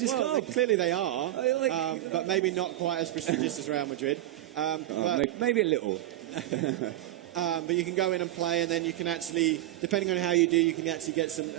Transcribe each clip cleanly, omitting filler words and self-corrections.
Well, clearly they are, but maybe not quite as prestigious as Real Madrid. Maybe a little. But you can go in and play, and then you can actually, depending on how you do, you can actually get some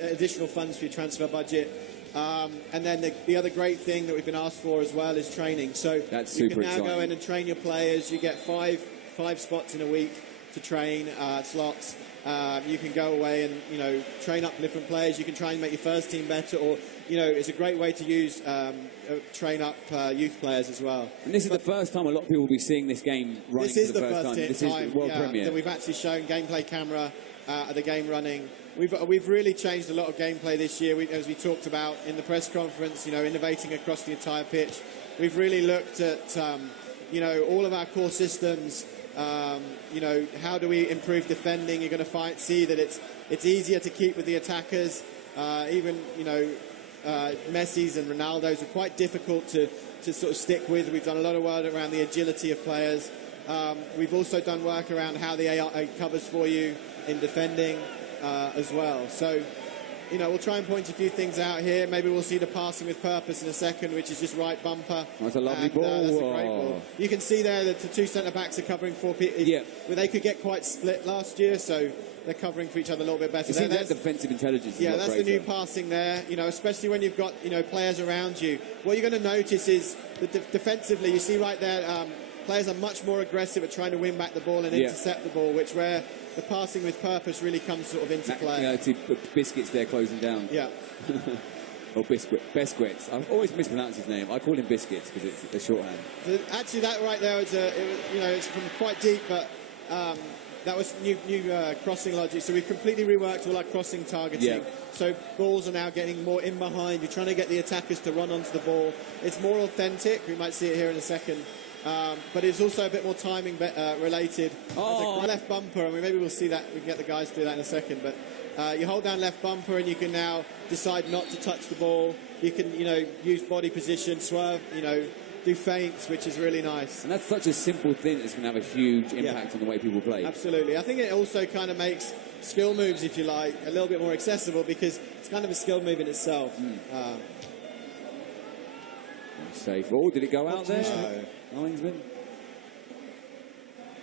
additional funds for your transfer budget. And then the other great thing that we've been asked for as well is training. So you can now go in and train your players. You get five spots in a week to train, slots. You can go away and, train up different players. You can try and make your first team better, or, it's a great way to use, train up youth players as well. And this is the first time a lot of people will be seeing this game running This is for the first time. This is the world premiere that we've actually shown gameplay camera, the game running. We've really changed a lot of gameplay this year, as we talked about in the press conference, innovating across the entire pitch. We've really looked at, all of our core systems. How do we improve defending? You're going to see that it's easier to keep with the attackers. Even, Messi's and Ronaldo's are quite difficult to sort of stick with. We've done a lot of work around the agility of players. We've also done work around how the AI covers for you in defending as well. So, we'll try and point a few things out here. Maybe we'll see the passing with purpose in a second, which is just right bumper. That's a lovely ball. That's a great ball. You can see there that the two centre-backs are covering four people. Yeah. Well, they could get quite split last year, so they're covering for each other a little bit better. You see that defensive intelligence. Yeah, that's the new passing there. Especially when you've got, players around you. What you're going to notice is that defensively, you see right there, players are much more aggressive at trying to win back the ball and intercept the ball, where the passing with purpose really comes sort of into play. Yeah, see Biscuits there closing down. Yeah. Or Biscuits. I always mispronounce his name. I call him Biscuits because it's a shorthand. So actually, that right there it's from quite deep, but that was new crossing logic. So we've completely reworked all our crossing targeting. Yeah. So balls are now getting more in behind. You're trying to get the attackers to run onto the ball. It's more authentic. We might see it here in a second. But it's also a bit more timing related. Oh. There's a left bumper, and maybe we'll see that. We can get the guys to do that in a second. But you hold down left bumper, and you can now decide not to touch the ball. You can, use body position, swerve, do feints, which is really nice. And that's such a simple thing that's going to have a huge impact on the way people play. Absolutely. I think it also kind of makes skill moves, if you like, a little bit more accessible, because it's kind of a skill move in itself. Safe. Oh, did it go out there? No.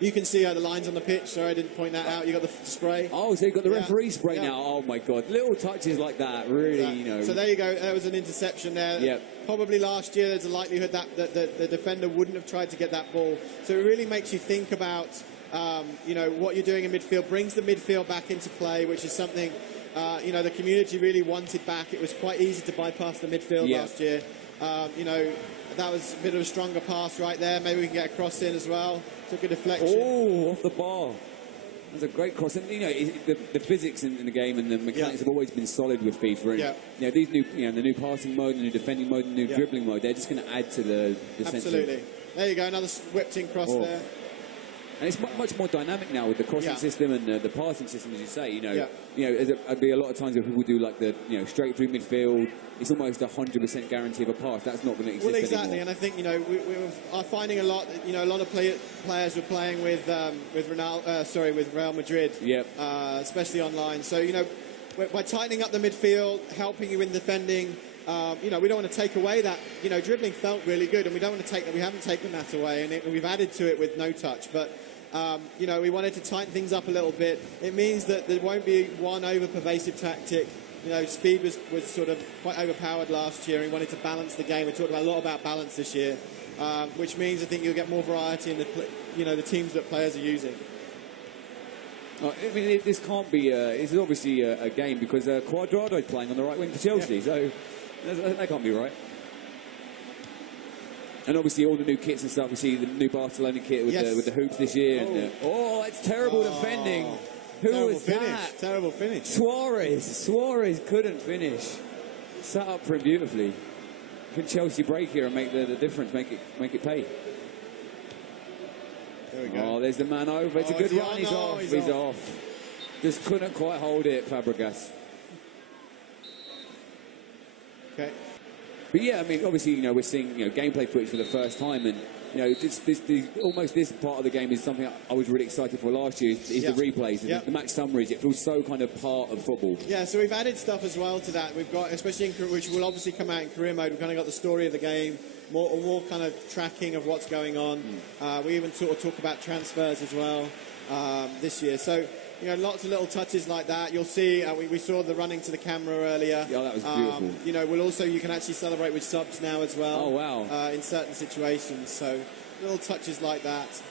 You can see the lines on the pitch. Sorry, I didn't point that out. You got the spray. Oh, so you've got the referee spray now. Oh, my God. Little touches like that, really, So there you go. There was an interception there. Yep. Probably last year there's a likelihood that the defender wouldn't have tried to get that ball. So it really makes you think about, what you're doing in midfield. Brings the midfield back into play, which is something, the community really wanted back. It was quite easy to bypass the midfield last year. That was a bit of a stronger pass right there. Maybe we can get a cross in as well. Took a deflection. Oh, off the bar. That's a great cross. And, the physics in the game and the mechanics have always been solid with FIFA. And, these new, the new passing mode, the new defending mode, the new dribbling mode, they're just going to add to the Absolutely. There you go, another whipped-in cross there. And it's much more dynamic now with the crossing system and the passing system, as you say. There'd be a lot of times where people do like the straight through midfield. It's almost 100% guarantee of a pass. That's not going to exist anymore. Well, exactly, anymore. And I think we are finding a lot. A lot of players were playing with Real Madrid. Especially online. So by tightening up the midfield, helping you in defending. We don't want to take away that. Dribbling felt really good, and we don't want to take that. We haven't taken that away, and we've added to it with no touch. But we wanted to tighten things up a little bit. It means that there won't be one over-pervasive tactic. Speed was sort of quite overpowered last year, and we wanted to balance the game. We talked a lot about balance this year, which means I think you'll get more variety in the teams that players are using. I mean, this can't be. This is obviously a game because Cuadrado is playing on the right wing for Chelsea, so that can't be right. And obviously all the new kits and stuff. We see the new Barcelona kit with the hoops this year. And, it's terrible defending. Who was that? Terrible finish. Suarez couldn't finish. Set up for him beautifully. Can Chelsea break here and make the difference? Make it pay. There we go. Oh, there's the man over. It's a good run. He's off. Just couldn't quite hold it, Fabregas. Okay. But yeah, I mean, obviously, we're seeing gameplay footage for the first time, and you know, almost this part of the game is something I was really excited for last year. Is the replays, the match summaries. It feels so kind of part of football. Yeah, so we've added stuff as well to that. We've got, especially in which will obviously come out in career mode. We've kind of got the story of the game, more kind of tracking of what's going on. We even sort of talk about transfers as well this year. So, you know, lots of little touches like that. You'll see, we saw the running to the camera earlier. Yeah, that was beautiful. You know, you can actually celebrate with subs now as well. Oh, wow. In certain situations. So, little touches like that.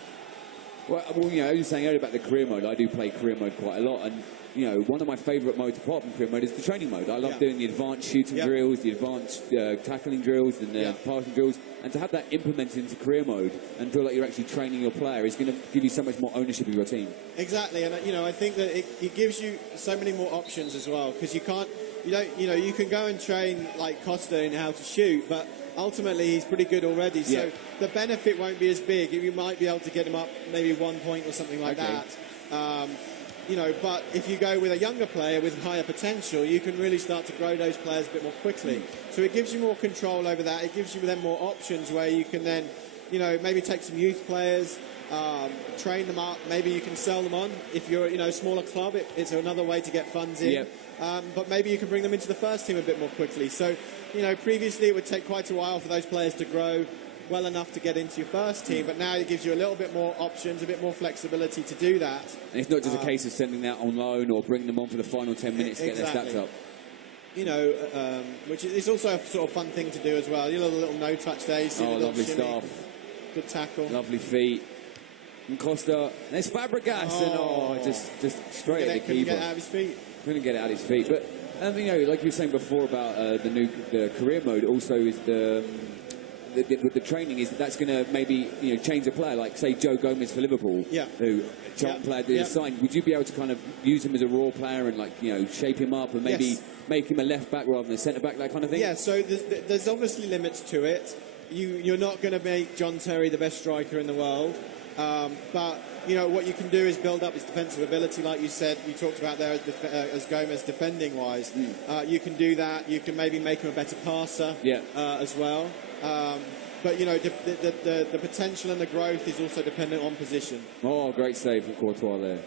Well, you know, I was saying earlier about the career mode. I do play career mode quite a lot. And, you know, one of my favourite modes apart from career mode is the training mode. I love doing the advanced shooting drills, the advanced tackling drills, and the passing drills. And to have that implemented into career mode and feel like you're actually training your player is going to give you so much more ownership of your team. Exactly, and you know, I think that it gives you so many more options as well, because you can go and train like Costa in how to shoot, but ultimately he's pretty good already. So the benefit won't be as big. You might be able to get him up maybe 1 point or something like that. You know, but if you go with a younger player with higher potential, you can really start to grow those players a bit more quickly. So it gives you more control over that. It gives you then more options where you can then, you know, maybe take some youth players, train them up. Maybe you can sell them on. If you're, you know, a smaller club, it's another way to get funds in. But maybe you can bring them into the first team a bit more quickly. So, you know, previously it would take quite a while for those players to grow well enough to get into your first team, but now it gives you a little bit more options, a bit more flexibility to do that. And it's not just a case of sending that on loan or bringing them on for the final 10 minutes to get their stats up. You know, which is also a sort of fun thing to do as well. You know, the little no-touch there. You see the lovely shimmy. stuff. Good tackle. Lovely feet. And Costa, there's Fabregas, and just straight at the keeper. Couldn't get out of his feet. Couldn't get it out of his feet. But, you know, like you were saying before about the career mode, also is the training is that's going to maybe, you know, change a player, like say Joe Gomez for Liverpool, who Charlton player did signed. Would you be able to kind of use him as a raw player and, like, you know, shape him up and maybe make him a left back rather than a centre back, that kind of thing? Yeah. So there's obviously limits to it. You're not going to make John Terry the best striker in the world, but you know what you can do is build up his defensive ability, like you said. You talked about there as Gomez defending wise. You can do that. You can maybe make him a better passer as well. But, you know, the potential and the growth is also dependent on position. Oh, great save from Courtois there.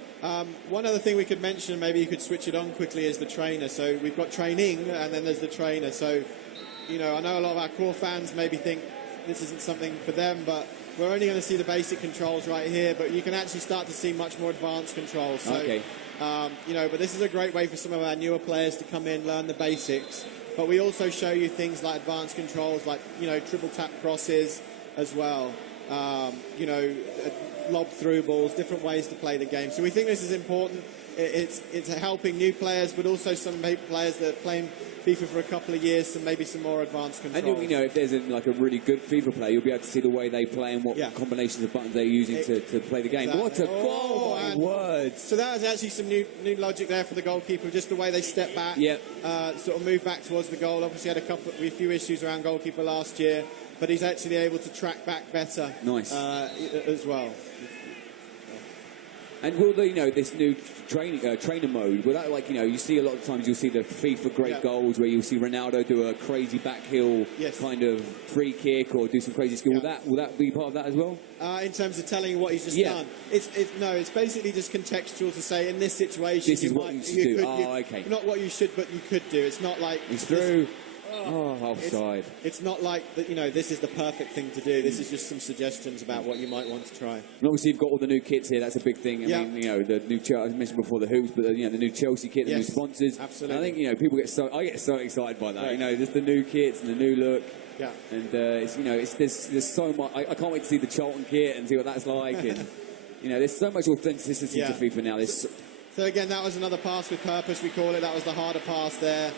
One other thing we could mention, maybe you could switch it on quickly, is the trainer. So we've got training and then there's the trainer. So, you know, I know a lot of our core fans maybe think this isn't something for them, but we're only going to see the basic controls right here, but you can actually start to see much more advanced controls. So, you know, but this is a great way for some of our newer players to come in, learn the basics. But we also show you things like advanced controls, like, you know, triple tap crosses as well. You know, lob through balls, different ways to play the game. So we think this is important. It's helping new players, but also some players that are playing FIFA for a couple of years, and maybe some more advanced controls. And you know, if there's like a really good FIFA player, you'll be able to see the way they play and what combinations of buttons they're using to play the game. Exactly. What a goal, my words! So that was actually some new logic there for the goalkeeper, just the way they step back, sort of move back towards the goal. Obviously had a few issues around goalkeeper last year, but he's actually able to track back better. Nice. As well. And will the, you know, this new trainer mode, will that, like, you know, you see a lot of times you'll see the FIFA great goals where you'll see Ronaldo do a crazy back heel kind of free kick or do some crazy skill. Will that be part of that as well? In terms of telling you what he's just done? It's basically just contextual to say in this situation this is what you should do. Okay. Not what you should, but you could do. It's not like it's through. Offside. It's not like that, you know, this is the perfect thing to do. This is just some suggestions about what you might want to try. And obviously you've got all the new kits here. That's a big thing. I mean, you know, the new I mentioned before the hoops, but you know, the new Chelsea kit, the new sponsors. Absolutely. And I think, you know, I get so excited by that. Right. You know, just the new kits and the new look. Yeah. And it's, you know, there's so much. I can't wait to see the Charlton kit and see what that's like. And you know, there's so much authenticity to FIFA now. So again, that was another pass with purpose. We call it. That was the harder pass there.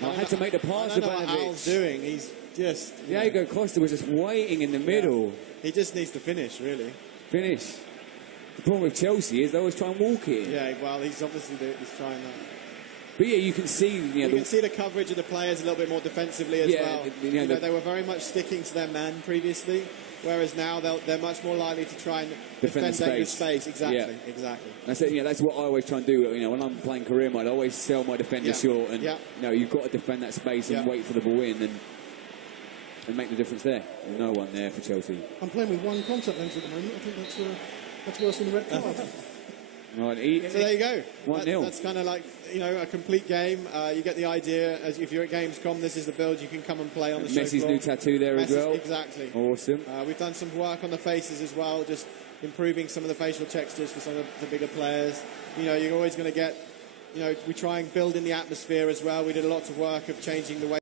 I had to make the pass. I don't know what Al's doing. He's just... Diego Costa was just waiting in the middle. He just needs to finish, really. Finish. The problem with Chelsea is they always try and walk it. Yeah, well, he's obviously trying that. But yeah, you can see... You can see the coverage of the players a little bit more defensively as well. You know, they were very much sticking to their man previously, whereas now they're much more likely to try and defend the space. Exactly, exactly. That's it. That's what I always try and do. You know, when I'm playing career mode, I always sell my defender short, and you know, you've got to defend that space and wait for the ball in. And and make the difference there. No one there for Chelsea. I'm playing with one contact lens at the moment. I think that's worse than the red card. Right, so there you go. 1-0. That's kind of like, you know, a complete game. You get the idea. As if you're at Gamescom, this is the build you can come and play on the show Messi's floor. new tattoo there as well. Exactly. Awesome. We've done some work on the faces as well, just improving some of the facial textures for some of the bigger players. You know, you're always going to get, you know, we try and build in the atmosphere as well. We did a lot of work of changing the way